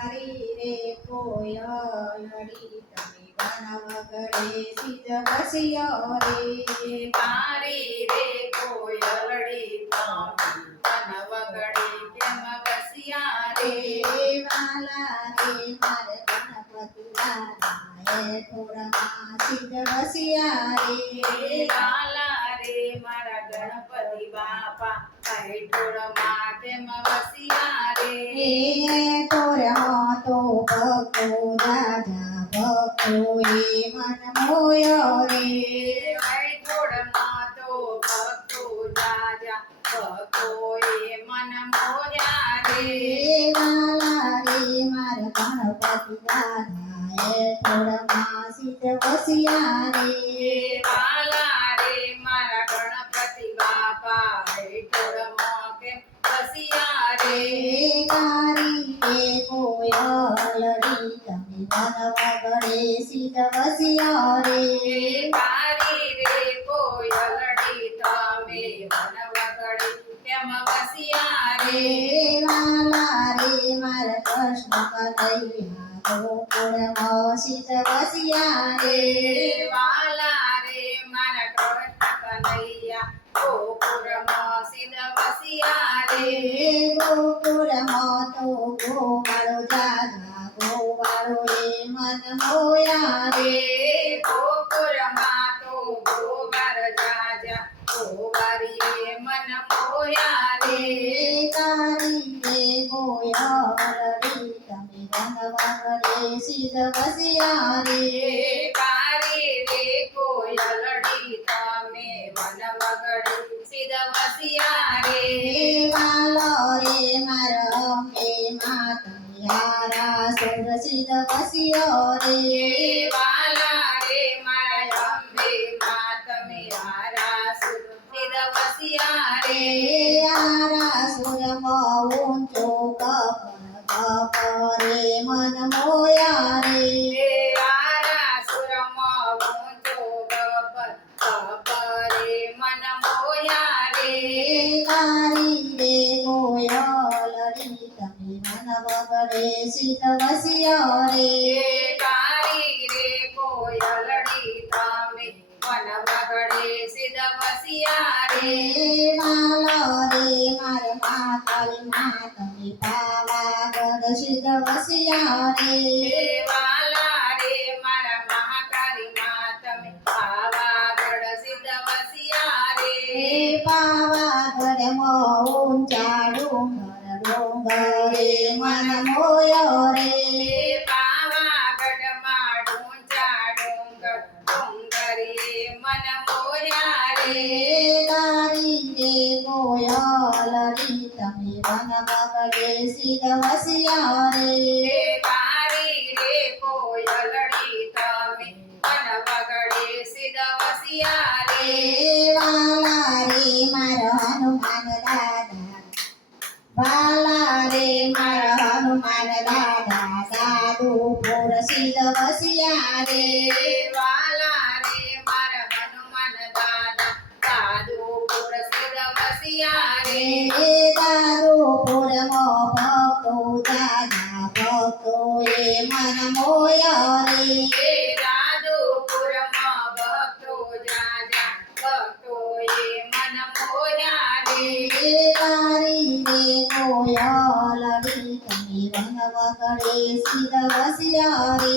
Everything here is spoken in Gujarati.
કારી રે કોયલડી તમે વનવગડે સિદ્ધ વસ્યો રે કારી રે કોયલડી તમે વનવગડે કેમ વસ્યા રે વાલા રે મારે ગણપતિ લાલાએ થોડમાં સિદ્ધ વસ્યા રે વાલા રે મારા ગણપતિ બાપા હેઠોળમાં કેમ વસ્યા રે તોરમાં તો ભક્તો રાજા ભક્તો એ મન મોયો રે હેઠોળમાં તો ભક્તો રાજા ભક્તોએ મન મોર્યા રે વાલા રે મારા ગણપતિ દાદાએ થોડમાં સિદ્ધ વસ્યા રે વાલા રે મારા ગણપતિ બાપા હેઠોળમાં કેમ વસ્યા રે કારી રે કોયલડી તમે વનવગડે સિદ્ધ વસ્યા રે કારી રે કોયલડી તમે વનવગડે કેમ વસ્યા રે વાલા રે મારા કૃષ્ણ કનૈયા ગોકુળમાં સિદ્ધ વસ્યા રે વાલા રે મારા કૃષ્ણ કનૈયા ગોકુળમાં સિદ્ધ વસ્યા રે ગોકુળમાં તો ગોવાળો દાદા ગોવાળો એ મન મોયા રે ગોકુળમાં તો ગોવાર જાજા ગોવારીએ મન મોયા રે કારી રે કોયલડી તમે વનવગડે સિદ્ધ વસ્યા રે કારી રે કોયલડી તમે વનવગડે સિદ્ધ વસ્યા રે વાલો રે મારા અંબે માતમિયારા સુર સિદ્ધ વસ્યો રે વાલા રે મારા અંબે માં તમે આરાસુર સિદ્ધ વસ્યા રે આરા સુરમાં ઊંચો કપરે મન મોયા રે આરાસુરમાં ઊંચો ગબ્બર કપરે મન મોયા રે કારી રે કોયલડી તમે વનવગડે સિદ્ધ વસ્યો રે કારી રે કોયલડી તમે વનવગડે સિદ્ધ વસ્યા રે વાલો રે મારે માતાલી માં તમે પાવાગઢ સિદ્ધ વસ્યા રે વાલા રે મારા મહાકાળી માં તમે પાવાગઢ સિદ્ધ વસ્યા રે પાવાગઢમાં ઊંચા ડુંગરે મન મોયો રે પાવાગઢમાં ઊંચા ડુંગરીએ મન મોર્યા રે કારી રે કોયલડી તમે વનવગડે સિદ્ધ વસ્યા રે કારી રે કોયલડી તમે વનવગડે સિદ્ધ વસ્યા રે વાલા રે મારા હનુમાન દાદા વાલા રે મારા હનુમાન દાદા સાધુપુર સિદ્ધ વસ્યા રે વાલા રે મારા હનુમાન દાદા સાધુપુર સિદ્ધ વસ્યા રે દાદુપુરમાં ભક્તો દાદા ભક્તો એ મન મોયા રે રાધુપુરમાં ભક્તો જાજા ભક્તોએ મન મોર્યા રે કારી રે કોયલડી તમે વનવગડે સિદ્ધ વસ્યા રે